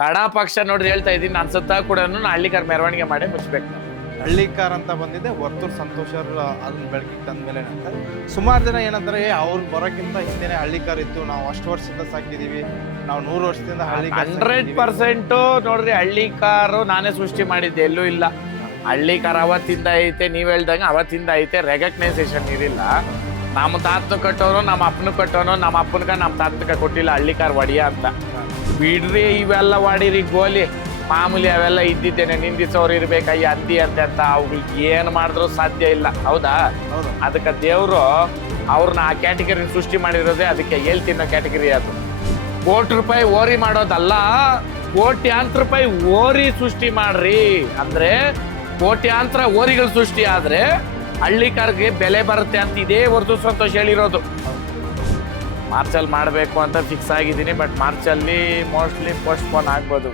ಕಡಾ ಪಕ್ಷ ನೋಡ್ರಿ ಹೇಳ್ತಾ ಇದ್ದೀನಿ, ನಾನು ಸತ್ತ ಕೂಡ ಹಳ್ಳಿಕಾರ್ ಮೆರವಣಿಗೆ ಮಾಡಿ ಮುಚ್ಬೇಕು. ಹಳ್ಳಿಕಾರ್ ಅಂತ ಬಂದಿದೆ, ವರ್ತೂರ್ ಸಂತೋಷ್ ಅವರು ಅದನ್ನ ಬೆಳಕಿಗೆ ತಂದ್ಮೇಲೆ ಅಂತ ಸುಮಾರು ಜನ ಏನಂತಾರೆ, ಅವ್ರು ಬರೋಕ್ಕಿಂತ ಹಿಂದೆನೆ ಹಳ್ಳಿಕಾರ್ ಇತ್ತು, ನಾವು ಅಷ್ಟು ವರ್ಷದಿಂದ ಸಾಕಿದೀವಿ, ನಾವು 100 ವರ್ಷದಿಂದ ಹಳ್ಳಿಕಾರ್ 100% ನೋಡ್ರಿ, ಹಳ್ಳಿಕಾರು ನಾನೇ ಸೃಷ್ಟಿ ಮಾಡಿದ್ದೆ, ಎಲ್ಲೂ ಇಲ್ಲ. ಹಳ್ಳಿಕಾರ್ ಅವತ್ತಿಂದ ಐತೆ, ನೀವ್ ಹೇಳ್ದಂಗೆ ಅವತ್ತಿಂದ ಐತೆ. ರೆಕಗ್ನೈಸೇಷನ್ ಇರಿಲ್ಲ. ನಮ್ಮ ತಾತನು ಕಟ್ಟೋನು, ನಮ್ಮ ಅಪ್ಪನು ಕಟ್ಟೋನು, ನಮ್ಮ ಅಪ್ಪನ್ಕ ನಮ್ಮ ತಾತಕ ಕೊಟ್ಟಿಲ್ಲ ಹಳ್ಳಿಕಾರ್ ಒಡಿಯ ಅಂತ. ಬಿಡ್ರಿ ಇವೆಲ್ಲ ವಾಡಿರಿ ಗೋಲಿ ಮಾಮೂಲಿ, ಅವೆಲ್ಲ ಇದ್ದಿದ್ದೇನೆ. ನಿಂದಿಸೋರು ಇರ್ಬೇಕಯ್ಯ ಅಂದಿ ಅಂತ ಅವ್ಗಳಿಗೆ ಏನು ಮಾಡಿದ್ರು ಸಾಧ್ಯ ಇಲ್ಲ. ಹೌದಾ? ಅದಕ್ಕೆ ದೇವರು ಅವ್ರನ್ನ ಆ ಕ್ಯಾಟಗರಿ ಸೃಷ್ಟಿ ಮಾಡಿರೋದೇ ಅದಕ್ಕೆ. ಹೇಳ್ತಿನ್ನೋ ಕ್ಯಾಟಗರಿ ಅದು. ₹1 ಓರಿ ಮಾಡೋದಲ್ಲ, ಕೋಟ್ಯಾಂತರ ರೂಪಾಯಿ ಓರಿ ಸೃಷ್ಟಿ ಮಾಡ್ರಿ ಅಂದ್ರೆ, ಕೋಟ್ಯಾಂತರ ಓರಿಗಳು ಸೃಷ್ಟಿ ಆದ್ರೆ ಹಳ್ಳಿಕಾರ್ಗೆ ಬೆಲೆ ಬರುತ್ತೆ ಅಂತ ಇದೇ ವರ್ತೂರ್ ಸಂತೋಷ್ ಹೇಳಿರೋದು. ಮಾರ್ಚಲ್ಲಿ ಮಾಡಬೇಕು ಅಂತ ಫಿಕ್ಸ್ ಆಗಿದ್ದೀನಿ, ಬಟ್ ಮಾರ್ಚಲ್ಲಿ ಮೋಸ್ಟ್ಲಿ ಪೋಸ್ಟ್ಪೋನ್ ಆಗ್ಬೋದು.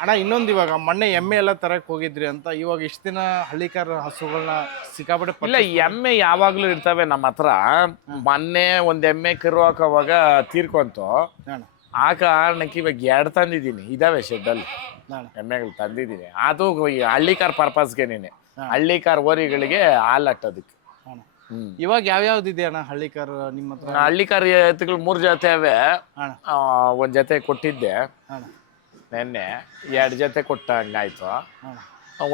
ಅಣ್ಣ, ಇನ್ನೊಂದು ಇವಾಗ ಮೊನ್ನೆ ಎಮ್ಮೆ ಎಲ್ಲ ತರಕ್ ಹೋಗಿದ್ರಿ ಅಂತ, ಇವಾಗ ಇಷ್ಟು ದಿನ ಹಳ್ಳಿಕಾರ್ ಹಸುಗಳನ್ನ ಸಿಕ್ಕಾಪಟ್ಟೆ ಇಲ್ಲ, ಎಮ್ಮೆ ಯಾವಾಗ್ಲೂ ಇರ್ತವೆ ನಮ್ಮ ಹತ್ರ. ಮೊನ್ನೆ ಒಂದ್ ಎಮ್ಮೆ ಕರು ಹಾಕೋವಾಗ ತೀರ್ಕೊಂತು. ಆ ಕಾರಣಕ್ಕೆ ಇವಾಗ 2 ತಂದಿದ್ದೀನಿ, ಇದಾವೆ ಶೆಡ್ಡಲ್ಲಿ ಎಮ್ಮೆಗಳು ತಂದಿದ್ದೀನಿ. ಅದು ಹಳ್ಳಿಕಾರ್ ಪರ್ಪಸ್ಗೆನೇನೆ, ಹಳ್ಳಿಕಾರ್ ಓರಿಗಳಿಗೆ ಹಾಲು ಅಟ್ಟೋದಕ್ಕೆ. ಇವಾಗ ಯಾವ್ಯಾವ್ದಿದೆ ಅಣ್ಣ ಹಳ್ಳಿಕಾರ್ ನಿಮ್ಮ ಹತ್ರ? ಹಳ್ಳಿಕಾರ್ ಎತ್ತುಗಳು 3 ಜೊತೆ ಅವೆ. ಒಂದ್ ಜೊತೆ ಕೊಟ್ಟಿದ್ದೆ ನೆನ್ನೆ, 2 ಜೊತೆ ಕೊಟ್ಟ ಹಂಗಾಯ್ತು.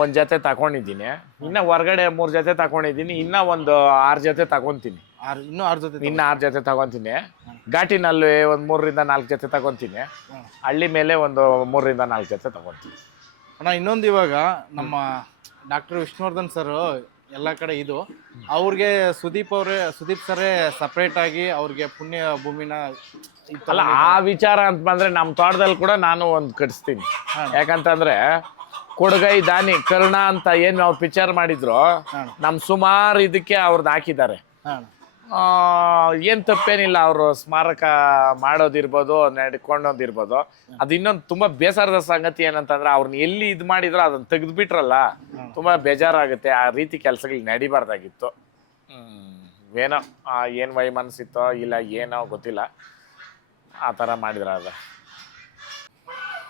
ಒಂದ್ ಜೊತೆ ತಗೊಂಡಿದ್ದೀನಿ, ಇನ್ನ ಹೊರಗಡೆ 3 ಜೊತೆ ತಗೊಂಡಿದ್ದೀನಿ. ಇನ್ನ ಒಂದು 6 ಜೊತೆ ತಗೊಂತೀನಿ. ಇನ್ನೂ 6 ಜೊತೆ? ಇನ್ನ 6 ಜೊತೆ ತಗೊಂತೀನಿ. ಘಾಟಿನಲ್ಲಿ ಒಂದು 3 ರಿಂದ 4 ಜೊತೆ ತಗೊಂತೀನಿ. ಹಳ್ಳಿ ಮೇಲೆ ಒಂದು 3 ರಿಂದ 4 ಜೊತೆ ತಗೊಂತೀನಿ. ಅಣ್ಣ, ಇನ್ನೊಂದು ಇವಾಗ ನಮ್ಮ ಡಾಕ್ಟರ್ ವಿಷ್ಣುವರ್ಧನ್ ಸರ್ ಎಲ್ಲ ಕಡೆ ಇದು, ಅವ್ರಿಗೆ ಸುದೀಪ್ ಸರೇ ಸಪ್ರೇಟ್ ಆಗಿ ಅವ್ರಿಗೆ ಪುಣ್ಯ ಭೂಮಿನ ಅಲ್ಲ, ಆ ವಿಚಾರ ಅಂತ ಬಂದ್ರೆ ನಮ್ಮ ತೋಟದಲ್ಲಿ ಕೂಡ ನಾನು ಒಂದು ಕಟ್ಸ್ತೀನಿ. ಯಾಕಂತಂದ್ರೆ ಕೊಡಗೈ ದಾನಿ ಕರ್ಣ ಅಂತ ಏನು ಅವ್ರು ಪಿಕ್ಚರ್ ಮಾಡಿದ್ರು, ನಮ್ ಸುಮಾರು ಇದಕ್ಕೆ ಅವ್ರದ್ದು ಹಾಕಿದ್ದಾರೆ. ಏನ್ ತಪ್ಪೇನಿಲ್ಲ, ಅವರು ಸ್ಮಾರಕ ಮಾಡೋದಿರ್ಬೋದು, ನಡ್ಕೊಂಡೋದಿರ್ಬೋದು. ಅದು ಇನ್ನೊಂದು ತುಂಬಾ ಬೇಸರದ ಸಂಗತಿ ಏನಂತಂದ್ರೆ, ಅವ್ರನ್ನ ಎಲ್ಲಿ ಇದು ಮಾಡಿದ್ರು ಅದನ್ನ ತೆಗೆದ್ಬಿಟ್ರಲ್ಲ, ತುಂಬಾ ಬೇಜಾರಾಗುತ್ತೆ. ಆ ರೀತಿ ಕೆಲಸಗಳು ನಡಿಬಾರ್ದಾಗಿತ್ತು. ಏನೋ ಏನ್ ವೈಮನಸ್ಸಿತ್ತೋ ಇಲ್ಲ ಏನೋ ಗೊತ್ತಿಲ್ಲ, ಆ ಥರ ಮಾಡಿದ್ರ ಅದ.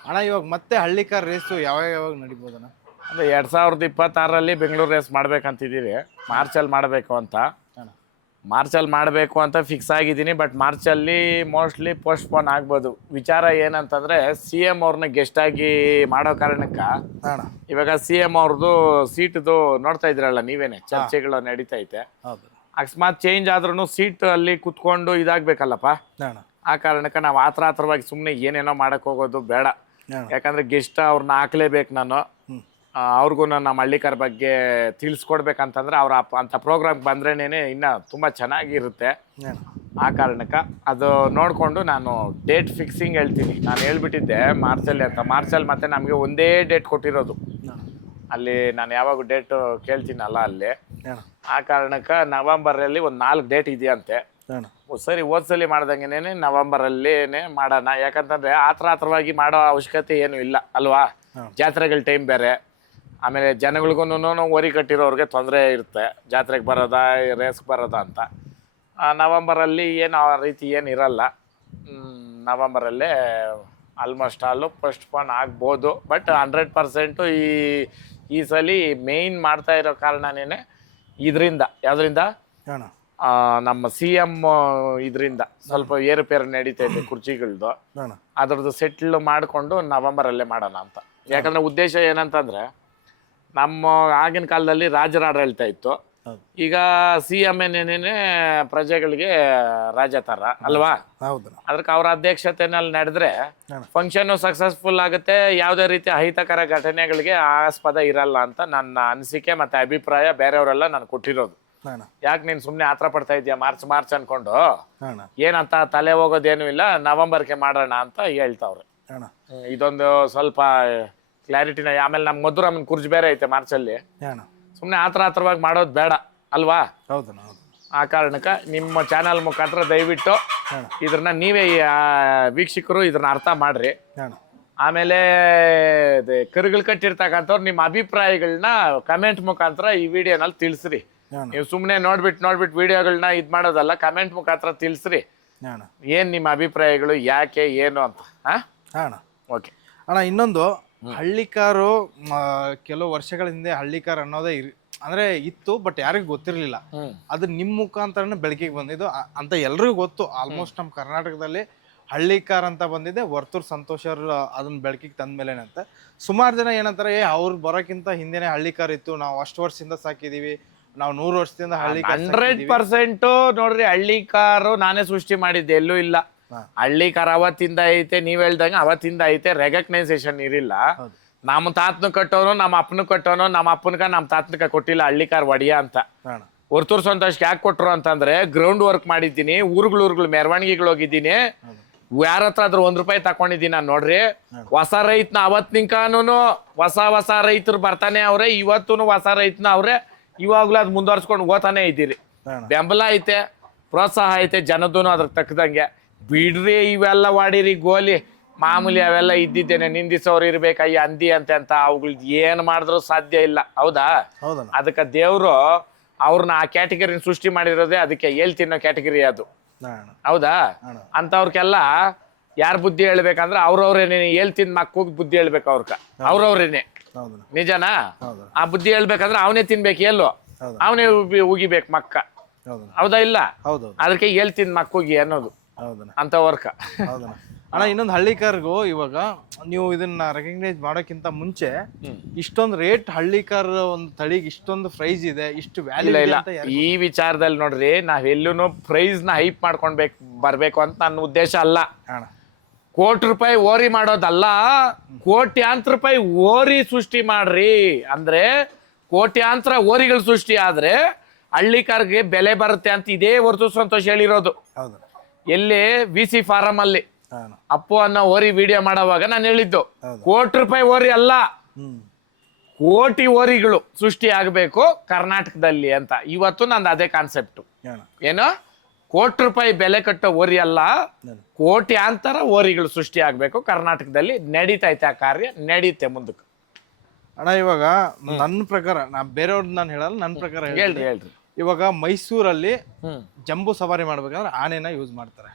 ಅಣ್ಣ, ಇವಾಗ ಮತ್ತೆ ಹಳ್ಳಿಕಾರ್ ರೇಸು ಯಾವಾಗ ನಡಿಬೋದಣ್ಣ? ಅದೇ 2026ರಲ್ಲಿ ಬೆಂಗಳೂರು ರೇಸ್ ಮಾಡ್ಬೇಕಂತಿದ್ದೀರಿ. ಮಾರ್ಚಲ್ಲಿ ಮಾಡಬೇಕು ಅಂತ ಫಿಕ್ಸ್ ಆಗಿದ್ದೀನಿ. ಬಟ್ ಮಾರ್ಚಲ್ಲಿ ಮೋಸ್ಟ್ಲಿ ಪೋಸ್ಟ್ಪೋನ್ ಆಗ್ಬೋದು. ವಿಚಾರ ಏನಂತಂದ್ರೆ, CM ಅವ್ರನ್ನ ಗೆಸ್ಟ್ ಆಗಿ ಮಾಡೋ ಕಾರಣಕ್ಕೆ ಇವಾಗ CM ಅವ್ರದ್ದು ಸೀಟ್ದು ನೋಡ್ತಾ ಇದ್ರಲ್ಲ ನೀವೇನೆ, ಚರ್ಚೆಗಳು ನಡೀತಾ ಐತೆ. ಅಕಸ್ಮಾತ್ ಚೇಂಜ್ ಆದ್ರೂ ಸೀಟ್ ಅಲ್ಲಿ ಕುತ್ಕೊಂಡು ಇದಾಗ್ಬೇಕಲ್ಲಪ್ಪ. ಆ ಕಾರಣಕ್ಕೆ ನಾವು ಆತರವಾಗಿ ಸುಮ್ಮನೆ ಏನೇನೋ ಮಾಡಕ್ ಹೋಗೋದು ಬೇಡ. ಯಾಕಂದ್ರೆ ಗೆಸ್ಟ್ ಅವ್ರನ್ನ ಹಾಕ್ಲೇಬೇಕು ನಾನು. ಅವ್ರಿಗೂ ನಮ್ಮ ಹಳ್ಳಿಕಾರ್ ಬಗ್ಗೆ ತಿಳಿಸ್ಕೊಡ್ಬೇಕಂತಂದ್ರೆ ಅವ್ರ ಅಂತ ಪ್ರೋಗ್ರಾಮ್ ಬಂದ್ರೇನೆ ಇನ್ನ ತುಂಬಾ ಚೆನ್ನಾಗಿರುತ್ತೆ. ಆ ಕಾರಣಕ್ಕೆ ಅದು ನೋಡ್ಕೊಂಡು ನಾನು ಡೇಟ್ ಫಿಕ್ಸಿಂಗ್ ಹೇಳ್ತೀನಿ. ನಾನು ಹೇಳ್ಬಿಟ್ಟಿದ್ದೆ ಮಾರ್ಚಲ್ಲಿ ಅಂತ. ಮಾರ್ಚಲ್ಲಿ ಮತ್ತೆ ನಮಗೆ ಒಂದೇ ಡೇಟ್ ಕೊಟ್ಟಿರೋದು. ಅಲ್ಲಿ ನಾನು ಯಾವಾಗ ಡೇಟ್ ಕೇಳ್ತೀನಲ್ಲ ಅಲ್ಲಿ, ಆ ಕಾರಣಕ್ಕೆ ನವೆಂಬರಲ್ಲಿ ಒಂದು 4 ಡೇಟ್ ಇದೆಯಂತೆ. ಸರಿ, ಹೋದ್ಸಲಿ ಮಾಡ್ದಂಗೆನೆ ನವೆಂಬರಲ್ಲೇನೆ ಮಾಡೋಣ. ಯಾಕಂತಂದ್ರೆ ಆತರವಾಗಿ ಮಾಡೋ ಅವಶ್ಯಕತೆ ಏನು ಇಲ್ಲ ಅಲ್ವಾ. ಜಾತ್ರೆಗಳ ಟೈಮ್ ಬೇರೆ, ಆಮೇಲೆ ಜನಗಳಿಗೂ ಓರಿ ಕಟ್ಟಿರೋರಿಗೆ ತೊಂದರೆ ಇರುತ್ತೆ, ಜಾತ್ರೆಗೆ ಬರೋದಾ ರೇಸ್ಗೆ ಬರೋದಾ ಅಂತ. ನವೆಂಬರಲ್ಲಿ ಏನು ಆ ರೀತಿ ಏನು ಇರಲ್ಲ. ನವೆಂಬರಲ್ಲೇ ಆಲ್ಮೋಸ್ಟ್ ಆಲು ಪೋಸ್ಟ್ಪೋನ್ ಆಗ್ಬೋದು. ಬಟ್ 100% ಈ ಸಲ ಮೇಯ್ನ್ ಮಾಡ್ತಾ ಇರೋ ಕಾರಣನೇ ಇದರಿಂದ. ಯಾವುದರಿಂದ? ನಮ್ಮ CM ಇದರಿಂದ ಸ್ವಲ್ಪ ಏರುಪೇರು ನಡೀತಾ ಇದೆ ಕುರ್ಚಿಗಳದ್ದು. ಅದ್ರದ್ದು ಸೆಟ್ಲ್ ಮಾಡಿಕೊಂಡು ನವೆಂಬರಲ್ಲೇ ಮಾಡೋಣ ಅಂತ. ಯಾಕಂದ್ರೆ ಉದ್ದೇಶ ಏನಂತಂದ್ರೆ, ನಮ್ಮ ಆಗಿನ ಕಾಲದಲ್ಲಿ ರಾಜರ ಆಡಳಿತ ಇತ್ತು. ಈಗ CM ಏನೇನೇ ಪ್ರಜೆಗಳಿಗೆ ರಾಜ ತರ ಅಲ್ವಾ. ಅದಕ್ಕೆ ಅವ್ರ ಅಧ್ಯಕ್ಷತೆನಲ್ಲಿ ನಡೆದ್ರೆ ಫಂಕ್ಷನ್ ಸಕ್ಸಸ್ಫುಲ್ ಆಗುತ್ತೆ. ಯಾವುದೇ ರೀತಿ ಅಹಿತಕರ ಘಟನೆಗಳಿಗೆ ಆಸ್ಪದ ಇರಲ್ಲ ಅಂತ ನನ್ನ ಅನಿಸಿಕೆ ಮತ್ತೆ ಅಭಿಪ್ರಾಯ. ಬೇರೆಯವರೆಲ್ಲ ನಾನು ಕೊಟ್ಟಿರೋದು. ಯಾಕೆ ನೀನ್ ಸುಮ್ನೆ ಆತರ ಪಡ್ತಾ ಇದೀಯ ಮಾರ್ಚ್ ಅನ್ಕೊಂಡು? ಏನಂತ ತಲೆ ಹೋಗೋದೇನು ಇಲ್ಲ, ನವೆಂಬರ್ಗೆ ಮಾಡೋಣ ಅಂತ ಹೇಳ್ತಾವ್ರೆ. ಇದೊಂದು ಸ್ವಲ್ಪ ಕ್ಲಾರಿಟಿನ. ಆಮೇಲೆ ನಮ್ ಮಧುರಮ್ಮನ್ ಕುರ್ಜ್ ಬೇರೆ ಐತೆ ಮಾರ್ಚಲ್ಲಿ. ಸುಮ್ನೆ ಆತರವಾಗಿ ಮಾಡೋದು ಬೇಡ ಅಲ್ವಾ. ಆ ಕಾರಣಕ್ಕೆ ನಿಮ್ಮ ಚಾನಲ್ ಮುಖಾಂತರ ದಯವಿಟ್ಟು ಇದನ್ನ ನೀವೇ ವೀಕ್ಷಕರು ಇದನ್ನ ಅರ್ಥ ಮಾಡ್ರಿ. ಆಮೇಲೆ ಕರುಗಳು ಕಟ್ಟಿರ್ತಕ್ಕಂಥವ್ರು ನಿಮ್ಮ ಅಭಿಪ್ರಾಯಗಳನ್ನ ಕಮೆಂಟ್ ಮುಖಾಂತರ ಈ ವಿಡಿಯೋನಲ್ಲಿ ತಿಳಿಸ್ರಿ. ನೀವು ಸುಮ್ಮನೆ ನೋಡ್ಬಿಟ್ಟು ವಿಡಿಯೋಗಳನ್ನ ಇದು ಮಾಡೋದಲ್ಲ, ಕಮೆಂಟ್ ಮುಖಾಂತರ ತಿಳಿಸ್ರಿ ಏನ್ ನಿಮ್ಮ ಅಭಿಪ್ರಾಯಗಳು, ಯಾಕೆ ಏನು ಅಂತ. ಅಣ್ಣ ಓಕೆ ಅಣ್ಣ, ಇನ್ನೊಂದು ಹಳ್ಳಿಕಾರು ಕೆಲವು ವರ್ಷಗಳ ಹಿಂದೆ ಹಳ್ಳಿಕಾರ್ ಅನ್ನೋದೇ ಅಂದ್ರೆ ಇತ್ತು, ಬಟ್ ಯಾರಿಗೂ ಗೊತ್ತಿರ್ಲಿಲ್ಲ. ಅದು ನಿಮ್ ಮುಖಾಂತರನೇ ಬೆಳಕಿಗೆ ಬಂದಿದ್ದು ಅಂತ ಎಲ್ರಿಗೂ ಗೊತ್ತು. ಆಲ್ಮೋಸ್ಟ್ ನಮ್ಮ ಕರ್ನಾಟಕದಲ್ಲಿ ಹಳ್ಳಿಕಾರ್ ಅಂತ ಬಂದಿದೆ. ವರ್ತೂರ್ ಸಂತೋಷ್ ಅವರು ಅದನ್ನ ಬೆಳಕಿಗೆ ತಂದ್ಮೇಲೆ ಅಂತ ಸುಮಾರು ಜನ ಏನಂತಾರೆ, ಅವ್ರು ಬರೋಕ್ಕಿಂತ ಹಿಂದೆನೆ ಹಳ್ಳಿಕಾರ್ ಇತ್ತು, ನಾವು ಅಷ್ಟು ವರ್ಷದಿಂದ ಸಾಕಿದೀವಿ, ನಾವು 100 ವರ್ಷದಿಂದ ಹಳ್ಳಿಕಾರ್ 100% ನೋಡ್ರಿ. ಹಳ್ಳಿಕಾರು ನಾನೇ ಸೃಷ್ಟಿ ಮಾಡಿದ್ದೆ, ಎಲ್ಲೂ ಇಲ್ಲ. ಹಳ್ಳಿಕಾರ್ ಅವತ್ತಿಂದ ಐತೆ, ನೀವ್ ಹೇಳ್ದಂಗೆ ಅವತ್ತಿಂದ ಐತೆ. ರೆಕಗ್ನೈಸೇಷನ್ ಇರಿಲ್ಲ. ನಮ್ಮ ತಾತನ ಕಟ್ಟೋನು, ನಮ್ಮ ಅಪ್ಪನ ಕಟ್ಟೋನು, ನಮ್ಮ ಅಪ್ಪನಕ ನಮ್ಮ ತಾತನಕ ಕೊಟ್ಟಿಲ್ಲ ಹಳ್ಳಿಕಾರ್ ಒಡಿಯ ಅಂತ. ವರ್ತೂರ್ ಸಂತೋಷ್ ಯಾಕೆ ಕೊಟ್ರು ಅಂತಂದ್ರೆ, ಗ್ರೌಂಡ್ ವರ್ಕ್ ಮಾಡಿದ್ದೀನಿ, ಊರುಗಳು ಮೆರವಣಿಗೆಗಳು ಹೋಗಿದ್ದೀನಿ, ಯಾರ ಹತ್ರ ಆದ್ರೂ ₹1 ತಕೊಂಡಿದ್ದೀನಿ ನಾನು. ನೋಡ್ರಿ, ಹೊಸ ರೈತನ ಅವತ್ತಿನಕಾನು ಹೊಸ ರೈತರು ಬರ್ತಾನೆ ಅವ್ರೆ, ಇವತ್ತು ಹೊಸ ರೈತನ ಅವ್ರೆ, ಇವಾಗ್ಲೂ ಅದ್ ಮುಂದುವರ್ಸ್ಕೊಂಡು ಹೋಗ್ತಾನೆ ಇದ್ದೀರಿ. ಬೆಂಬಲ ಐತೆ, ಪ್ರೋತ್ಸಾಹ ಐತೆ ಜನದೂನು ಅದ್ರ ತಕ್ಕದಂಗೆ. ಬಿಡ್ರಿ ಇವೆಲ್ಲ ವಾಡಿರಿ ಗೋಲಿ ಮಾಮೂಲಿ, ಅವೆಲ್ಲ ಇದ್ದಿದ್ದೇನೆ. ನಿಂದಿಸೋರು ಇರ್ಬೇಕಯ್ಯ ಅಂದಿ ಅಂತ ಅವುಗಳ್ದು ಏನ್ ಮಾಡಿದ್ರು ಸಾಧ್ಯ ಇಲ್ಲ. ಹೌದಾ? ಅದಕ್ಕೆ ದೇವ್ರು ಅವ್ರನ್ನ ಆ ಕ್ಯಾಟಗರಿನ ಸೃಷ್ಟಿ ಮಾಡಿರೋದೇ ಅದಕ್ಕೆ. ತಿನ್ನೋ ಕ್ಯಾಟಗರಿ ಅದು. ಹೌದಾ? ಅಂತವ್ರಿಗೆಲ್ಲ ಯಾರು ಬುದ್ಧಿ ಹೇಳ್ಬೇಕಂದ್ರೆ ಅವ್ರವ್ರೇನೆ. ತಿಂದ್ ಮಕ್ಕಳಿಗೆ ಬುದ್ಧಿ ಹೇಳ್ಬೇಕು ಅವ್ರವ್ರೇನೆ. ನಿಜನಾ? ಆ ಬುದ್ಧಿ ಹೇಳ್ಬೇಕಂದ್ರೆ ಅವನೇ ತಿನ್ಬೇಕು, ಎಲ್ಲೋ ಅವನೇ ಉಗಿಬೇಕು ಮಕ್ಕ. ಹೌದಾ? ಇಲ್ಲ ಅದಕ್ಕೆ ತಿಂದ್ ಮಕ್ಕಳಿಗೆ ಅನ್ನೋದು ಅಂತ ವರ್ಕ. ಅಣ್ಣ, ಇನ್ನೊಂದು ಹಳ್ಳಿಕಾರ್ಗೂ ಇವಾಗ ನೀವು ಇದನ್ನ ರೆಕಗ್ನೈಸ್ ಮಾಡೋಕ್ಕಿಂತ ಮುಂಚೆ ಇಷ್ಟೊಂದು ರೇಟ್ ಹಳ್ಳಿಕಾರ್ ಒಂದು ತಳಿಗೆ ಇಷ್ಟೊಂದು ಪ್ರೈಸ್ ಇದೆ, ಇಷ್ಟು ವ್ಯಾಲ್ಯೂ ಇಲ್ಲ. ಈ ವಿಚಾರದಲ್ಲಿ ನೋಡ್ರಿ, ನಾವೆಲ್ಲೂ ಪ್ರೈಸ್ ನ ಹೈಪ್ ಮಾಡ್ಕೊಂಡ್ಬೇಕು ಬರ್ಬೇಕು ಅಂತ ನನ್ನ ಉದ್ದೇಶ ಅಲ್ಲ. ₹1,00,00,000 ಓರಿ ಮಾಡೋದಲ್ಲ, ₹1,00,00,000 ಓರಿ ಸೃಷ್ಟಿ ಮಾಡ್ರಿ. ಅಂದ್ರೆ ಕೋಟ್ಯಾಂತರ ಓರಿಗಳು ಸೃಷ್ಟಿ ಆದ್ರೆ ಹಳ್ಳಿಕಾರ್ಗೆ ಬೆಲೆ ಬರುತ್ತೆ ಅಂತ ಇದೇ ವರ್ತೂರ್ ಸಂತೋಷ್ ಹೇಳಿರೋದು. ಎಲ್ಲಿ VC ಫಾರಂ ಅಲ್ಲಿ ಅಪ್ಪು ಅನ್ನೋ ಓರಿ ವಿಡಿಯೋ ಮಾಡೋವಾಗ ನಾನು ಹೇಳಿದ್ದು, ₹1,00,00,000 ಓರಿ ಅಲ್ಲ, ಕೋಟಿ ಓರಿಗಳು ಸೃಷ್ಟಿ ಆಗ್ಬೇಕು ಕರ್ನಾಟಕದಲ್ಲಿ ಅಂತ. ಇವತ್ತು ನಂದು ಅದೇ ಕಾನ್ಸೆಪ್ಟ್. ಏನು, ₹1,00,00,000 ಬೆಲೆ ಕಟ್ಟೋ ಓರಿ ಅಲ್ಲ, ಕೋಟ್ಯಾಂತರ ಓರಿಗಳು ಸೃಷ್ಟಿ ಆಗ್ಬೇಕು ಕರ್ನಾಟಕದಲ್ಲಿ. ನಡೀತೈತೆ ಆ ಕಾರ್ಯ, ನಡೀತೆ ಮುಂದಕ್ಕೆ. ಅಣ್ಣ, ಇವಾಗ ನನ್ನ ಪ್ರಕಾರ, ನಾ ಬೇರೆಯವ್ರದ್ದು ನಾನು ಹೇಳಲ್ಲ, ನನ್ನ ಪ್ರಕಾರ ಹೇಳ್ರಿ. ಇವಾಗ ಮೈಸೂರಲ್ಲಿ ಜಂಬೂ ಸವಾರಿ ಮಾಡ್ಬೇಕಂದ್ರೆ ಆನೆನ ಯೂಸ್ ಮಾಡ್ತಾರೆ.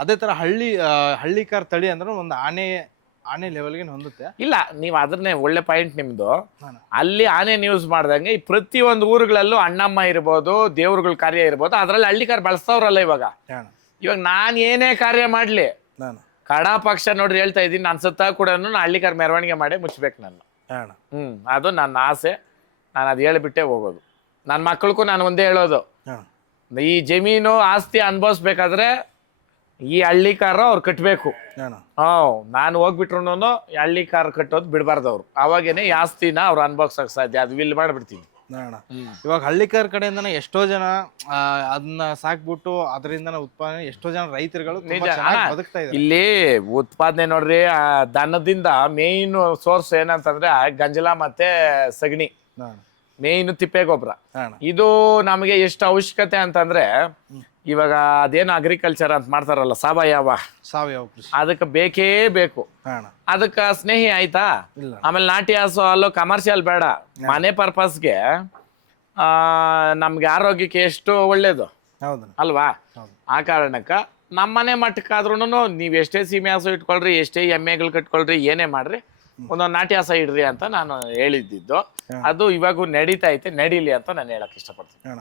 ಅದೇ ತರ ಹಳ್ಳಿಕಾರ್ ತಳಿ ಅಂದ್ರೆ ಒಂದು ಆನೆ ಲೆವೆಲ್ಗೆ ಹೊಂದುತ್ತೆ. ಇಲ್ಲ, ನೀವು ಅದನ್ನೇ ಒಳ್ಳೆ ಪಾಯಿಂಟ್ ನಿಮ್ದು. ಅಲ್ಲಿ ಆನೆ ಯೂಸ್ ಮಾಡ್ದಂಗೆ ಈ ಪ್ರತಿಯೊಂದು ಊರುಗಳಲ್ಲೂ ಅಣ್ಣಮ್ಮ ಇರ್ಬೋದು, ದೇವ್ರುಗಳ ಕಾರ್ಯ ಇರ್ಬೋದು, ಅದ್ರಲ್ಲಿ ಹಳ್ಳಿಕಾರ್ ಬಳಸ್ತಾವ್ರಲ್ಲ. ಇವಾಗ ನಾನ್ ಏನೇ ಕಾರ್ಯ ಮಾಡ್ಲಿ, ಕಡಾ ಪಕ್ಷ ನೋಡ್ರಿ ಹೇಳ್ತಾ ಇದ್ದೀನಿ, ನಾನು ಸತ್ತ ಕೂಡ ಹಳ್ಳಿಕಾರ್ ಮೆರವಣಿಗೆ ಮಾಡಿ ಮುಚ್ಬೇಕು ನಾನು. ಅದು ನನ್ನ ಆಸೆ. ನಾನು ಅದು ಹೇಳ್ಬಿಟ್ಟೆ ಹೋಗೋದು. ನನ್ನ ಮಕ್ಕಳಿಗೂ ನಾನು ಒಂದೇ ಹೇಳೋದು, ಈ ಜಮೀನು ಆಸ್ತಿ ಅನುಭವಿಸ್ಬೇಕಾದ್ರೆ ಈ ಹಳ್ಳಿಕಾರ ಅವ್ರು ಕಟ್ಟಬೇಕು. ನಾನು ಹೋಗ್ಬಿಟ್ರು ಹಳ್ಳಿಕಾರ ಕಟ್ಟೋದು ಬಿಡಬಾರ್ದು ಅವ್ರು. ಅವಾಗೇನೆ ಈ ಆಸ್ತಿನ ಅವ್ರು ಅನುಭವಿಸಕ್ ಸಾಧ್ಯ. ಅದು ವಿಲ್ ಮಾಡ್ಬಿಡ್ತೀನಿ. ಇವಾಗ ಹಳ್ಳಿಕಾರ್ ಕಡೆಯಿಂದನೇ ಎಷ್ಟೋ ಜನ ಅದನ್ನ ಸಾಕ್ಬಿಟ್ಟು ಅದರಿಂದ ಉತ್ಪಾದನೆ, ಎಷ್ಟೋ ಜನ ರೈತರುಗಳು ಬದುಕ್ತಾ ಇದ್ದಾರೆ. ಇಲ್ಲಿ ಉತ್ಪಾದನೆ ನೋಡ್ರಿ, ದನದಿಂದ ಮೇನ್ ಸೋರ್ಸ್ ಏನಂತಂದ್ರೆ ಗಂಜಲ ಮತ್ತೆ ಸಗಣಿ, ಮೇನ್ ತಿಪ್ಪೆ ಗೊಬ್ಬರ. ಇದು ನಮಗೆ ಎಷ್ಟು ಅವಶ್ಯಕತೆ ಅಂತಂದ್ರೆ, ಇವಾಗ ಅದೇನು ಅಗ್ರಿಕಲ್ಚರ್ ಅಂತ ಮಾಡ್ತಾರಲ್ಲ, ಸಾವಯವ ಕೃಷಿ, ಅದಕ್ಕೆ ಬೇಕೇ ಬೇಕು. ಅದಕ್ಕೆ ಸ್ನೇಹಿ ಆಯ್ತಾ? ಆಮೇಲೆ ನಾಟಿ ಹಸು ಅಲ್ಲೋ ಕಮರ್ಷಿಯಲ್ ಬೇಡ, ಮನೆ ಪರ್ಪಸ್ಗೆ ನಮ್ಗೆ ಆರೋಗ್ಯಕ್ಕೆ ಎಷ್ಟು ಒಳ್ಳೇದು ಅಲ್ವಾ? ಆ ಕಾರಣಕ್ಕ ನಮ್ಮನೆ ಮಟ್ಟಕ್ಕಾದ್ರೂ ನೀವ್ ಎಷ್ಟೇ ಸೀಮೆ ಹಸು ಇಟ್ಕೊಳ್ರಿ, ಎಷ್ಟೇ ಎಮ್ಮೆಗಳು ಕಟ್ಕೊಳ್ರಿ, ಏನೇ ಮಾಡ್ರಿ, ಒಂದೊಂದು ನಾಟಿ ಹಸ ಇಡ್ರಿ ಅಂತ ನಾನು ಹೇಳಿದ್ದು. ಅದು ಇವಾಗೂ ನಡೀತಾ ಐತೆ, ನಡೀಲಿ ಅಂತ ನಾನು ಹೇಳಕ್ ಇಷ್ಟಪಡ್ತೀನಿ.